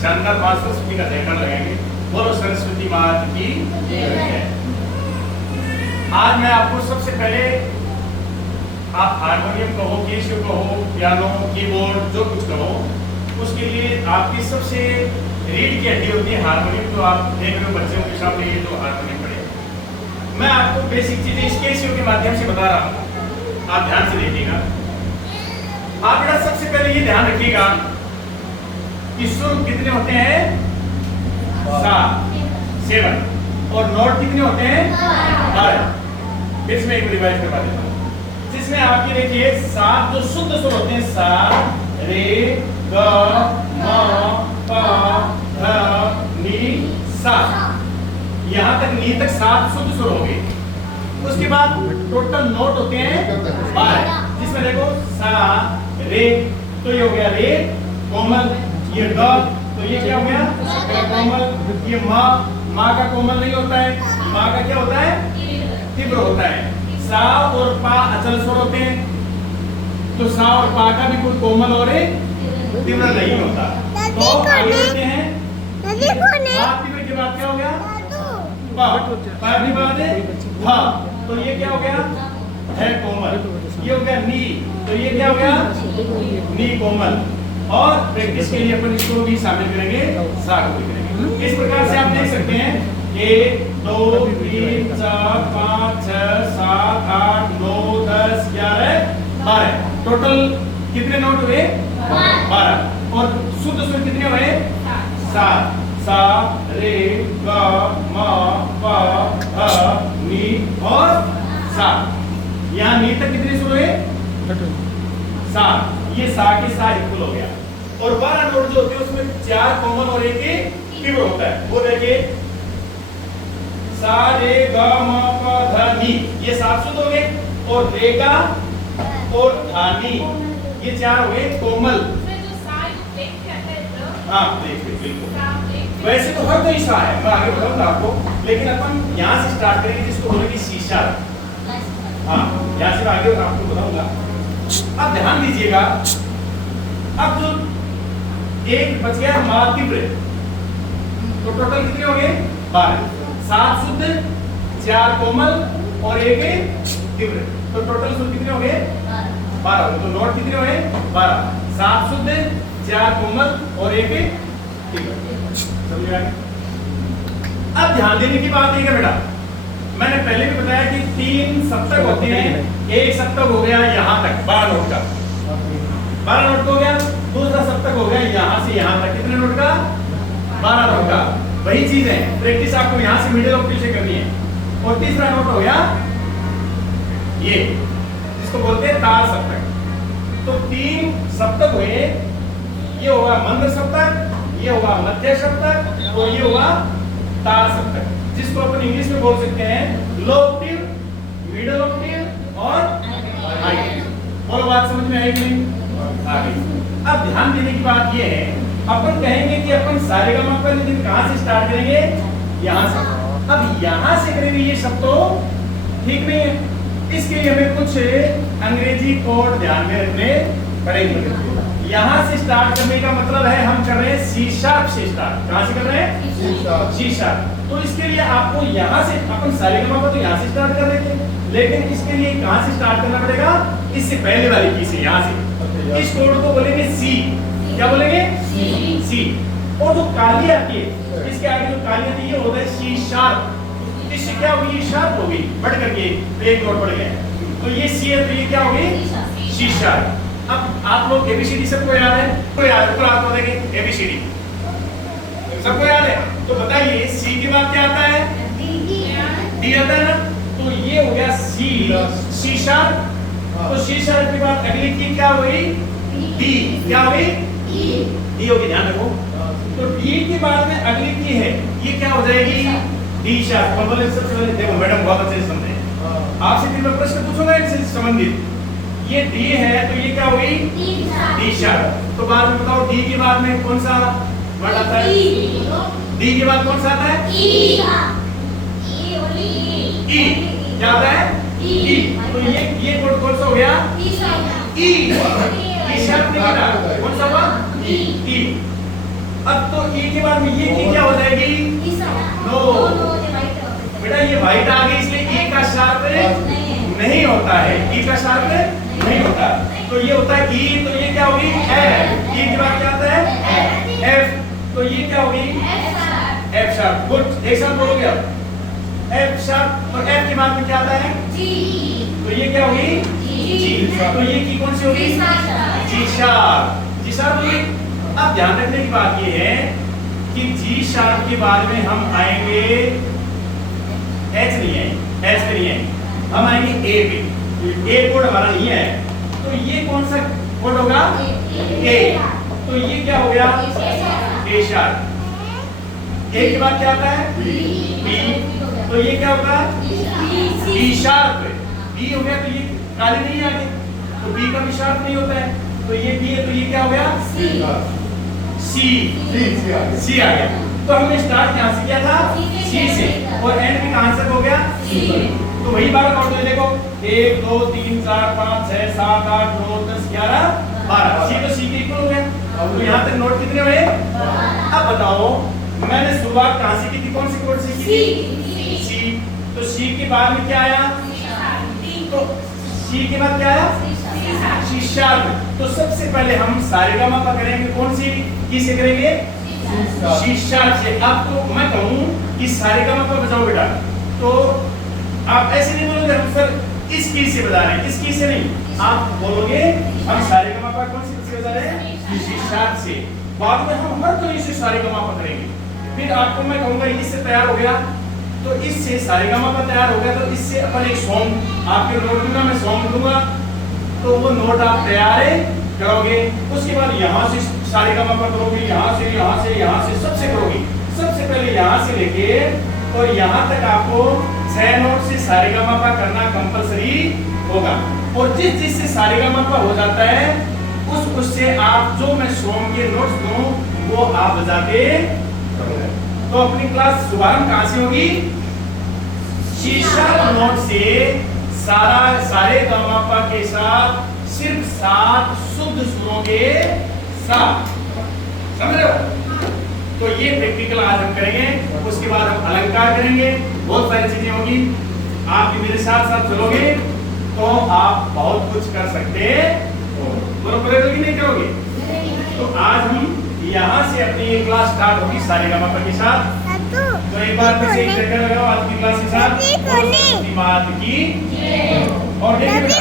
शानदार बात संस्कृति का जयकार लगाएंगे। बोलो सरस्वती माता की जय। आज मैं आपको सबसे पहले, आप हारमोनियम कहो, कैसियो कहो, पियानो, कीबोर्ड, जो कुछ कहो, उसके लिए आपकी सबसे रीढ़ की हड्डी होती है हारमोनियम। जो आप देख रहे हो बच्चों के सामने ये जो हारमोनियम पड़े, मैं आपको बेसिक चीजें इस कैसियो के माध्यम से बता रहा हूँ। आप ध्यान से देखिएगा। आप बेटा सबसे पहले ये ध्यान रखिएगा कि सुर कितने होते हैं? 7 और नोट कितने होते हैं? 12। इसमें एक रिवाइज करवा देता हूँ, जिसमें आपकी देखिए 7 जो शुद्ध सुर होते हैं, सा, रे, ग, म, प, ध, नी, सा। यहाँ तक नी तक 7 शुद्ध सुर होंगे। उसके बाद टोटल नोट होते हैं 12, जिसमें देखो सा, रे, तो ये हो गया रे कोमल, ये ग, तो ये क्या हो गया कोमल, ये माँ का कोमल नहीं होता है, माँ का क्या होता है? तीव्र होता है। सा और पा अचल स्वर होते हैं, तो सा और पा का भी कोई कोमल और तीव्र नहीं होता। तो आगे बढ़ते हैं। तीव्र के बाद क्या हो गया? पा भी बाद है, तो ये क्या हो गया? है कोमल। ये हो गया नी, तो ये क्या हो गया? नी कोमल। और प्रैक्टिस के लिए अपन इसको भी शामिल करेंगे, सा को भी करेंगे। इस प्रकार से आप देख सकते हैं 1 2 3 4 5 6 7 8 9 10 11 12। टोटल कितने नोट हुए? 12। और शुद्ध स्वर कितने हुए? 7। सा, रे, ग, म, प, ध, नी और सा। यहाँ नी तक कितने सुर हुए? 7। ये सा के सा इक्वल हो गया। और 12 नोट जो होते हैं उसमें 4 कॉमन और एक तीव्र होता है। वो देखिए सा, रे, ग, म, प, ध, नी, ये 7 शुद्ध हो गए। और रे का और धा, नी, ये 4 हो गए कोमल। हाँ देखिए बिल्कुल। वैसे तो हर कोई सा है, मैं आगे बताऊंगा आपको, लेकिन अपन यहाँ से स्टार्ट करेंगे जिसको बोलेंगे शीशा। हाँ यहाँ से आगे आपको बताऊंगा। अब ध्यान दीजिएगा, अब जो एक बच गया मा तीव्र, तो टोटल कितने हो गए? 12। 7 शुद्ध, 4 कोमल और एक तीव्र, तो टोटल सुर कितने हो गए? 12। तो नोट कितने हो गए? 12। 7 शुद्ध, 4 कोमल और एक तीव्र। समझ आए? अब ध्यान देने की बात यह है बेटा, मैंने पहले भी बताया कि 3 सप्तक होते हैं। एक सप्तक हो गया यहाँ तक 12 नोट का, 12 नोट हो गया। दूसरा सप्तक हो गया यहाँ से यहाँ तक, कितने नोट का? 12 नोट का। वही चीज है, प्रैक्टिस आपको यहाँ से मिडिल ऑक्टेव से करनी है। और तीसरा नोट हो गया ये, जिसको बोलते हैं तार सप्तक। तो 3 सप्तक हुए, ये होगा मंद सप्तक, ये होगा मध्य सप्तक और ये होगा तार सप्तक, जिसको अपन इंग्लिश में बोल सकते हैं लो ऑक्टेव, मिडिल ऑक्टेव और हाई ऑक्टेव। बोलो बात समझ में आई कि नहीं? आगे अब ध्यान देने की बात ये है, अपन कहेंगे कि अपन सारेगामा पर, लेकिन कहां से स्टार्ट करेंगे? यहां से। अब यहां से करेंगे ये सब तो ठीक नहीं है, इसके लिए हमें कुछ अंग्रेजी कोड ध्यान में रखने पड़ेंगे। यहाँ से स्टार्ट करने का मतलब है हम कर रहे हैं सी शार्प से स्टार्ट। कहां से कर रहे हैं? C sharp. तो इसके लिए आपको यहाँ से, अपन सारेगामा को तो यहाँ से स्टार्ट कर देंगे, लेकिन इसके लिए कहां से स्टार्ट करना पड़ेगा? इससे पहले वाली की से, यहाँ से। इस कोड को बोलेंगे सी। क्या बोलेंगे? सी। और जो काली आती है, इसके आगे जो काली आती है ये होता है सी शार्प। इससे क्या होगी? ये शार्प होगी, बढ़ करके एक नोट बढ़ गया, तो ये सी है, तो ये क्या होगी? C sharp. अब आप लोग एबीसीडी सबको याद है? तो याद है, पूरा आप देखेंगे एबीसीडी सबको याद है? तो बताइए सी के बाद क्या आता है? डी आता है ना? तो ये हो गया सी, सी शार्प। तो सी शार्प के बाद अगली की क्या हुई? डी। क्या हुई? डी होगी, ध्यान रखो। तो डी के बाद में अगली की है, ये क्या हो जाएगी? D sharp. बोले सबसे पहले देखो मैडम बहुत अच्छे से समझे, आपसे फिर मैं प्रश्न पूछूंगा इससे संबंधित। ये डी है तो ये क्या हुई? D sharp. तो बाद में बताओ डी के बाद में कौन सा वर्ड आता है? डी के बाद कौन सा आता है? ई। क्या आता है? ई। तो ये कोड कौन सा हो गया? ई। ई शार्प नहीं बेटा, कौन सा हुआ? ई। अब तो ई के बाद में ये की क्या हो जाएगी? नो बेटा, ये व्हाइट आ गई इसलिए ई का शार्प नहीं होता है, ई का शार्प नहीं होता। तो ये होता है ई, तो ये क्या होगी? एफ। ई के बाद क्या आता है? एफ। तो ये क्या होगी? F sharp. गुड, एक साथ बोलोगे अब। एफ शार्प और एफ के बाद में क्या आता है? जी। तो ये क्या होगी? जी। तो ये की कौन सी होगी? G sharp. जी शार्प होगी। अब ध्यान रखने की बात ये है कि जी शार्प के बाद में हम आएंगे एच नहीं है, एच नहीं है, हम आएंगे ए पे। ए कोड हमारा नहीं है, तो ये कौन सा कोड होगा? ए। तो ये क्या हो गया? ए शार्प। ए के बाद क्या आता है? बी। तो ये क्या होगा? B sharp. बी हो गया, तो ये काली नहीं आ गई, तो बी का भी शार्प नहीं होता है, तो ये बी है, तो ये क्या हो गया? सी आ गया। तो हमने स्टार्ट कहां से किया था? सी से, और एंड भी कहां से हो गया? सी। तो वही बात और तो देखो 1 2 3 4 5 6 7 8 9 10 11 12। सी तो सी के इक्वल हो गया। तो यहाँ तक नोट कितने हुए? अब बताओ, मैंने शुरुआत कहां से की थी? कौन सी कोड से की थी? सी। तो सी के बाद में क्या आया? तो सी के बाद क्या आया? C sharp. तो सबसे पहले हम सारेगामा करेंगे, कौन सी की से करेंगे? सी शार्प से। अब तो मैं कहूं कि सारेगामा बजाओ बेटा, तो आप ऐसे नहीं बोलोगे हम सर इस की से बजा रहे हैं, इस की से नहीं, आप बोलोगे हम सारेगामा कौन सी से बजा रहे हैं? सी शार्प से। बाद में हम हर तरह से सारेगामा करेंगे। फिर आपको मैं कहूंगा इससे तैयार हो गया, तो इससे सारेगामा तैयार हो गया, तो इससे अपन एक सॉन्ग आपके नोट दूंगा, मैं सॉन्ग दूंगा, तो वो नोट आप तैयार करोगे। उसके बाद यहाँ से सारेगामा करोगे, यहाँ से सबसे करोगे। सबसे पहले यहाँ से लेके और यहाँ तक आपको 6 नोट से सारेगामा करना कंपलसरी होगा। और जिस से सारेगामा हो जाता है उससे आप जो मैं सॉन्ग के नोट्स दूं वो आप बजाते रहोगे। तो अपनी क्लास शुभारंभ कहां से होगी? सी शार्प नोट से सारेगामा के साथ सिर्फ 7 शुद्ध सुरों के साथ, समझ रहे हो? तो ये प्रैक्टिकल आज हम करेंगे। उसके बाद हम अलंकार करेंगे, बहुत सारी चीजें होगी। आप भी मेरे साथ साथ चलोगे तो आप बहुत कुछ कर सकते हो। बरोबर करोगे नहीं करोगे? तो आज हम यहाँ से अपनी क्लास स्टार्ट होगी सारेगामा के साथ। तो एक बार फिर से एक चक्कर लगाओ आज की क्लास के साथ। और देखिए